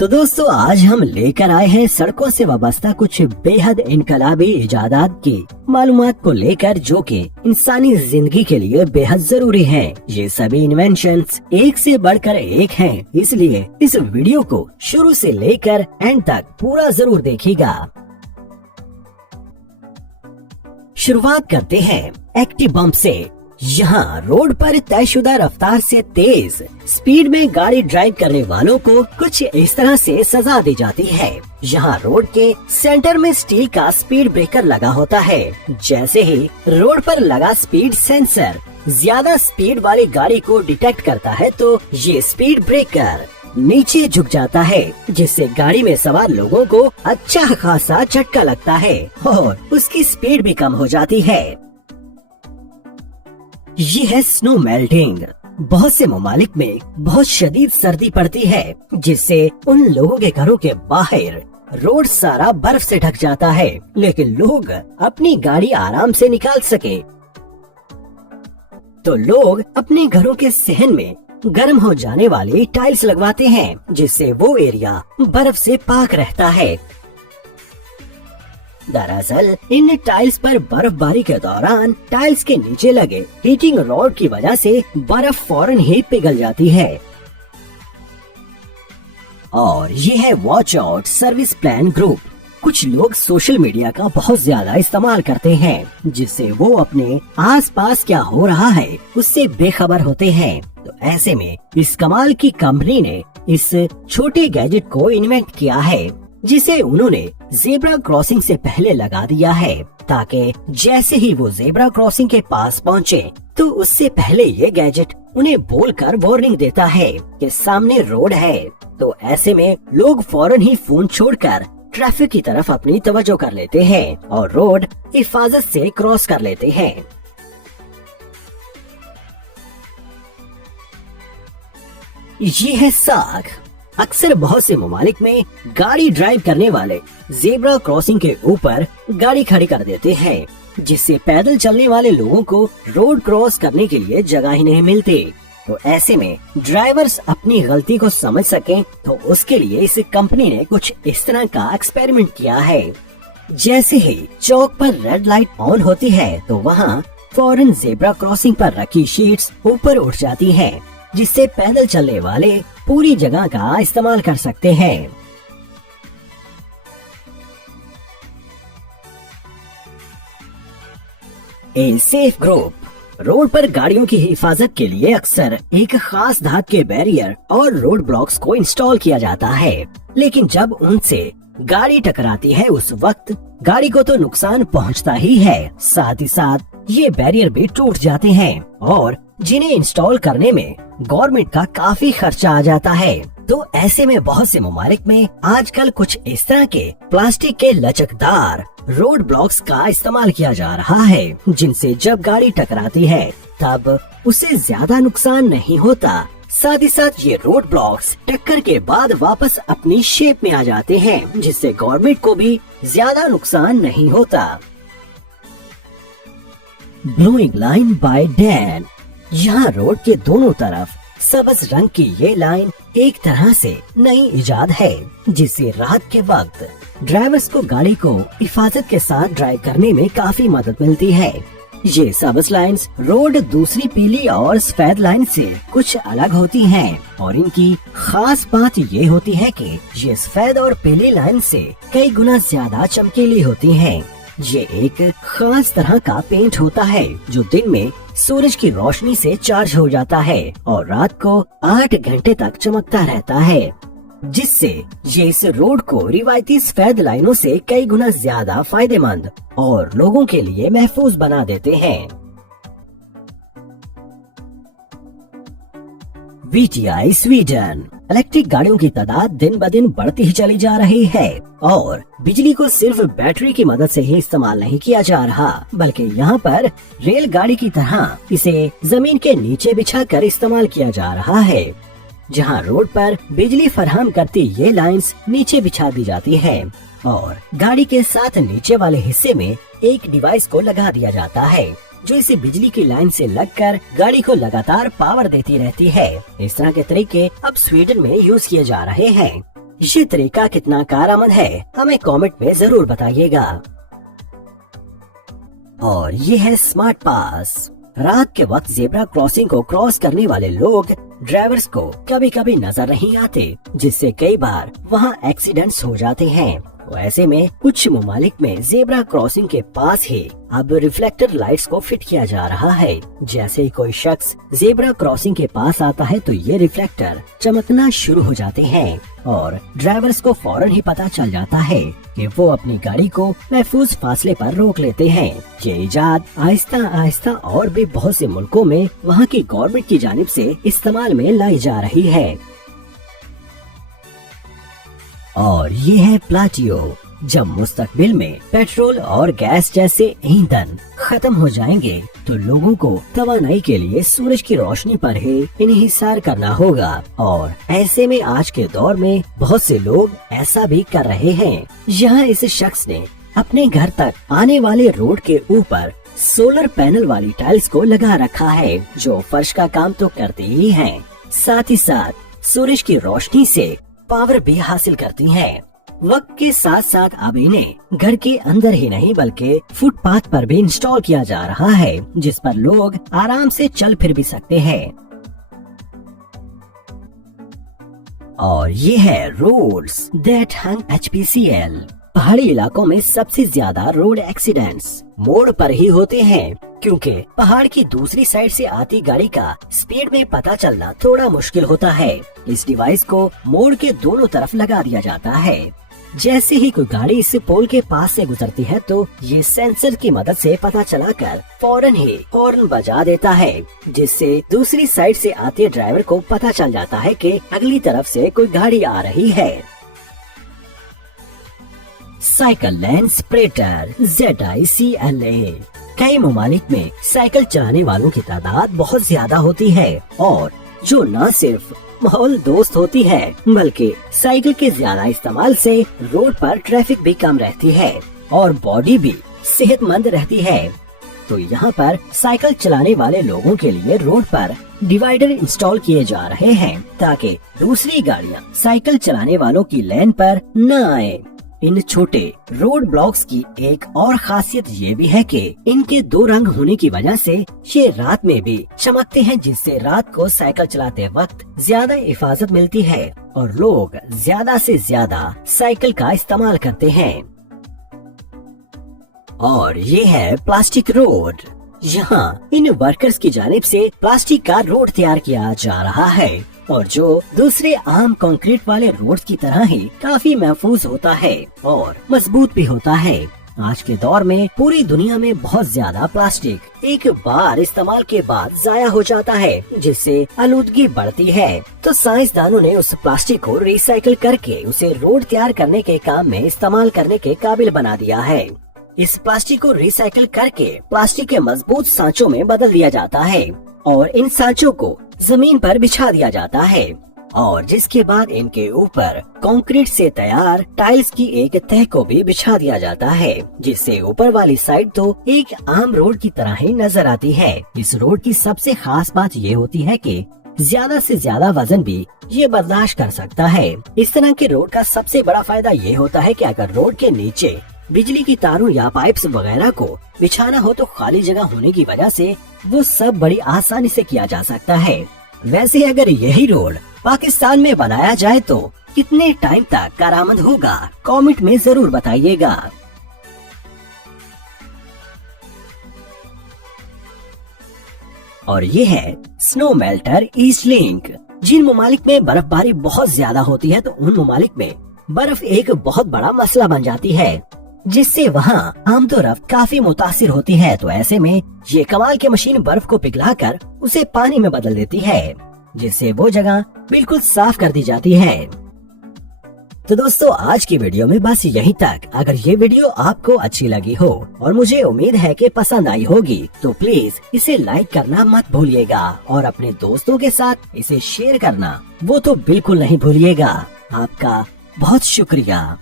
तो दोस्तों आज हम लेकर आए हैं सड़कों से वाबस्ता कुछ बेहद इनकलाबी इजादात की मालूमात को लेकर, जो कि इंसानी जिंदगी के लिए बेहद जरूरी हैं। ये सभी इन्वेंशंस एक से बढ़कर एक हैं, इसलिए इस वीडियो को शुरू से लेकर एंड तक पूरा जरूर देखिएगा। शुरुआत करते हैं एक्टिव बम्प से। यहाँ रोड पर तयशुदा रफ्तार से तेज स्पीड में गाड़ी ड्राइव करने वालों को कुछ इस तरह से सजा दी जाती है। यहाँ रोड के सेंटर में स्टील का स्पीड ब्रेकर लगा होता है। जैसे ही रोड पर लगा स्पीड सेंसर ज्यादा स्पीड वाली गाड़ी को डिटेक्ट करता है, तो ये स्पीड ब्रेकर नीचे झुक जाता है, जिससे गाड़ी में सवार लोगों को अच्छा खासा झटका लगता है और उसकी स्पीड भी कम हो जाती है। ये है स्नो मेल्टिंग। बहुत से ममालिक में बहुत शदीद सर्दी पड़ती है, जिससे उन लोगों के घरों के बाहर रोड सारा बर्फ से ढक जाता है, लेकिन लोग अपनी गाड़ी आराम से निकाल सके तो लोग अपने घरों के सहन में गर्म हो जाने वाले टाइल्स लगवाते हैं, जिससे वो एरिया बर्फ से पाक रहता है। दरअसल इन टाइल्स पर बर्फबारी के दौरान टाइल्स के नीचे लगे हीटिंग रॉड की वजह से बर्फ फौरन ही पिघल जाती है। और ये है watch out service plan group. कुछ लोग सोशल मीडिया का बहुत ज्यादा इस्तेमाल करते हैं, जिससे वो अपने आसपास क्या हो रहा है उससे बेखबर होते हैं। तो ऐसे में इस कमाल की कंपनी ने इस छोटे गैजेट को इन्वेंट किया है, जिसे उन्होंने जेब्रा क्रॉसिंग से पहले लगा दिया है, ताकि जैसे ही वो जेब्रा क्रॉसिंग के पास पहुँचे तो उससे पहले ये गैजेट उन्हें बोलकर वार्निंग देता है कि सामने रोड है। तो ऐसे में लोग फौरन ही फोन छोड़कर ट्रैफिक की तरफ अपनी तवज्जो कर लेते हैं और रोड हिफाजत से क्रॉस कर लेते हैं। ये है साग। अक्सर बहुत से ममालिक में गाड़ी ड्राइव करने वाले जेब्रा क्रॉसिंग के ऊपर गाड़ी खड़ी कर देते हैं, जिससे पैदल चलने वाले लोगों को रोड क्रॉस करने के लिए जगह ही नहीं मिलती। तो ऐसे में ड्राइवर्स अपनी गलती को समझ सकें, तो उसके लिए इस कंपनी ने कुछ इस तरह का एक्सपेरिमेंट किया है। जैसे ही चौक पर रेड लाइट ऑन होती है, तो वहाँ फौरन जेब्रा क्रॉसिंग पर रखी शीट्स ऊपर उठ जाती हैं, जिससे पैदल चलने वाले पूरी जगह का इस्तेमाल कर सकते हैं। ए सेफ ग्रुप रोड पर गाड़ियों की हिफाजत के लिए अक्सर एक खास धातु के बैरियर और रोड ब्लॉक्स को इंस्टॉल किया जाता है, लेकिन जब उनसे गाड़ी टकराती है उस वक्त गाड़ी को तो नुकसान पहुंचता ही है, साथ ही साथ ये बैरियर भी टूट जाते हैं और जिन्हें इंस्टॉल करने में गवर्नमेंट का काफी खर्चा आ जाता है। तो ऐसे में बहुत से ममालिक में आजकल कुछ इस तरह के प्लास्टिक के लचकदार रोड ब्लॉक्स का इस्तेमाल किया जा रहा है, जिनसे जब गाड़ी टकराती है तब उसे ज्यादा नुकसान नहीं होता। साथ ही साथ ये रोड ब्लॉक्स टक्कर के बाद वापस अपनी शेप में आ जाते हैं, जिससे गवर्नमेंट को भी ज्यादा नुकसान नहीं होता। Blowing line by Dan. यहाँ रोड के दोनों तरफ सबज रंग की ये लाइन एक तरह से नई इजाद है, जिससे रात के वक्त ड्राइवर्स को गाड़ी को हिफाजत के साथ ड्राइव करने में काफी मदद मिलती है। ये सबज लाइन्स रोड दूसरी पीली और सफेद लाइन से कुछ अलग होती हैं, और इनकी खास बात ये होती है कि ये सफेद और पीली लाइन से कई गुना ज्यादा चमकीली होती हैं। ये एक खास तरह का पेंट होता है, जो दिन में सूरज की रोशनी से चार्ज हो जाता है और रात को 8 घंटे तक चमकता रहता है, जिससे ये इस रोड को रिवायती सफेद लाइनों से कई गुना ज्यादा फायदेमंद और लोगों के लिए महफूज बना देते हैं। VTI Sweden. इलेक्ट्रिक गाड़ियों की तादाद दिन ब दिन बढ़ती ही चली जा रही है और बिजली को सिर्फ बैटरी की मदद से ही इस्तेमाल नहीं किया जा रहा, बल्कि यहाँ पर रेलगाड़ी की तरह इसे जमीन के नीचे बिछाकर इस्तेमाल किया जा रहा है। जहाँ रोड पर बिजली फराहम करती ये लाइंस नीचे बिछा दी जाती है और गाड़ी के साथ नीचे वाले हिस्से में एक डिवाइस को लगा दिया जाता है, जो इसे बिजली की लाइन से लगकर गाड़ी को लगातार पावर देती रहती है। इस तरह के तरीके अब स्वीडन में यूज किए जा रहे हैं। ये तरीका कितना कारआमद है हमें कमेंट में जरूर बताइएगा। और ये है स्मार्ट पास। रात के वक्त जेब्रा क्रॉसिंग को क्रॉस करने वाले लोग ड्राइवर्स को कभी कभी नजर नहीं आते, जिससे कई बार वहाँ एक्सीडेंट्स हो जाते हैं। तो ऐसे में कुछ ममालिक में जेब्रा क्रॉसिंग के पास ही अब रिफ्लेक्टर लाइट्स को फिट किया जा रहा है। जैसे ही कोई शख्स जेब्रा क्रॉसिंग के पास आता है तो ये रिफ्लेक्टर चमकना शुरू हो जाते हैं और ड्राइवर्स को फौरन ही पता चल जाता है कि वो अपनी गाड़ी को महफूज फासले पर रोक लेते हैं। ये इजाद आहिस्ता आहिस्ता और भी बहुत से मुल्कों में वहाँ की गवर्नमेंट की जानिब से इस्तेमाल में लाई जा रही है। और ये है प्लाटियो। जब मुस्तकबिल में पेट्रोल और गैस जैसे ईंधन खत्म हो जाएंगे तो लोगों को तवानाई के लिए सूरज की रोशनी पर ही इन्हिसार करना होगा। और ऐसे में आज के दौर में बहुत से लोग ऐसा भी कर रहे हैं। यहाँ इस शख्स ने अपने घर तक आने वाले रोड के ऊपर सोलर पैनल वाली टाइल्स को लगा रखा है, जो फर्श का काम तो करती ही हैं, साथ ही साथ सूरज की रोशनी से पावर भी हासिल करती हैं। वक्त के साथ साथ अब इन्हें घर के अंदर ही नहीं बल्कि फुटपाथ पर भी इंस्टॉल किया जा रहा है, जिस पर लोग आराम से चल फिर भी सकते हैं। और ये है रोड्स दैट हंग HPCL। पहाड़ी इलाकों में सबसे ज्यादा रोड एक्सीडेंट्स मोड़ पर ही होते हैं, क्योंकि पहाड़ की दूसरी साइड से आती गाड़ी का स्पीड में पता चलना थोड़ा मुश्किल होता है। इस डिवाइस को मोड़ के दोनों तरफ लगा दिया जाता है। जैसे ही कोई गाड़ी इस पोल के पास से गुजरती है तो ये सेंसर की मदद से पता चलाकर फौरन ही हॉर्न बजा देता है, जिससे दूसरी साइड से आते ड्राइवर को पता चल जाता है कि अगली तरफ से कोई गाड़ी आ रही है। साइकिल लेन स्प्रेटर ZICLA। कई ममालिक में साइकिल चलाने वालों की तादाद बहुत ज्यादा होती है और जो न सिर्फ माहौल दोस्त होती है बल्कि साइकिल के ज्यादा इस्तेमाल से रोड पर ट्रैफिक भी कम रहती है और बॉडी भी सेहतमंद रहती है। तो यहाँ पर साइकिल चलाने वाले लोगों के लिए रोड पर डिवाइडर इंस्टॉल किए जा रहे हैं ताकि दूसरी गाड़ियाँ साइकिल चलाने वालों की लेन पर न आए। इन छोटे रोड ब्लॉक्स की एक और खासियत ये भी है कि इनके दो रंग होने की वजह से ये रात में भी चमकते हैं, जिससे रात को साइकिल चलाते वक्त ज्यादा हिफाजत मिलती है और लोग ज्यादा से ज्यादा साइकिल का इस्तेमाल करते हैं। और ये है प्लास्टिक रोड। यहाँ इन वर्कर्स की जानिब से प्लास्टिक का रोड तैयार किया जा रहा है और जो दूसरे आम कंक्रीट वाले रोड्स की तरह ही काफी महफूज होता है और मजबूत भी होता है। आज के दौर में पूरी दुनिया में बहुत ज्यादा प्लास्टिक एक बार इस्तेमाल के बाद जाया हो जाता है, जिससे आलूदगी बढ़ती है। तो साइंसदानों ने उस प्लास्टिक को रिसाइकिल करके उसे रोड तैयार करने के काम में इस्तेमाल करने के काबिल बना दिया है। इस प्लास्टिक को रिसाइकिल करके प्लास्टिक के मजबूत सांचों में बदल दिया जाता है और इन सांचों को जमीन पर बिछा दिया जाता है और जिसके बाद इनके ऊपर कंक्रीट से तैयार टाइल्स की एक तह को भी बिछा दिया जाता है, जिससे ऊपर वाली साइड तो एक आम रोड की तरह ही नजर आती है। इस रोड की सबसे खास बात ये होती है कि ज्यादा से ज्यादा वजन भी ये बर्दाश्त कर सकता है। इस तरह के रोड का सबसे बड़ा फायदा ये होता है कि अगर रोड के नीचे बिजली की तारों या पाइप्स वगैरह को बिछाना हो तो खाली जगह होने की वजह से वो सब बड़ी आसानी से किया जा सकता है। वैसे अगर यही रोड पाकिस्तान में बनाया जाए तो कितने टाइम तक कारआमद होगा, कमेंट में जरूर बताइएगा। और ये है स्नो मेल्टर ईस्ट लिंक। जिन ममालिक में बर्फबारी बहुत ज्यादा होती है तो उन ममालिक में बर्फ एक बहुत बड़ा मसला बन जाती है, जिससे वहाँ आमदोरफ्त काफी मुतासिर होती है। तो ऐसे में ये कमाल की मशीन बर्फ को पिघलाकर उसे पानी में बदल देती है, जिससे वो जगह बिल्कुल साफ कर दी जाती है। तो दोस्तों आज की वीडियो में बस यहीं तक। अगर ये वीडियो आपको अच्छी लगी हो और मुझे उम्मीद है कि पसंद आई होगी तो प्लीज इसे लाइक करना मत भूलिएगा और अपने दोस्तों के साथ इसे शेयर करना वो तो बिल्कुल नहीं भूलिएगा। आपका बहुत शुक्रिया।